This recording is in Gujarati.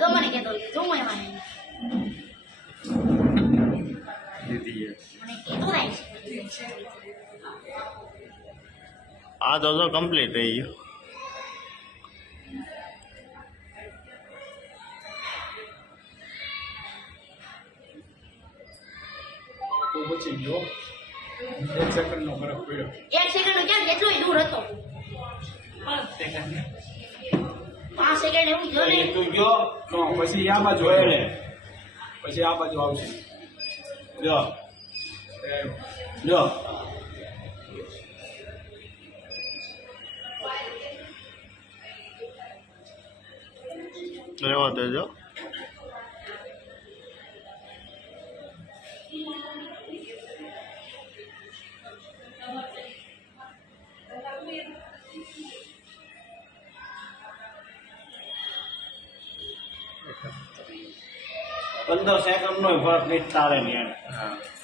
તો મને કહેતો જો હું એમાં દીદી મને કહેતો રહે આ તો કમ્પ્લીટ થઈ ગયું તો પછી ગયો 1 સેકન્ડનો ફરક પડ્યો 1 સેકન્ડ ક્યાં કેટલો દૂર હતો 5 સેકન્ડ એવું જો ને તું ગયો નો પછી આ બાજુ આવે પછી આ બાજુ આવશે જો એ જો રહેવા દેજો 15 સેકન્ડ નો ફરક નહીં તારે ને હા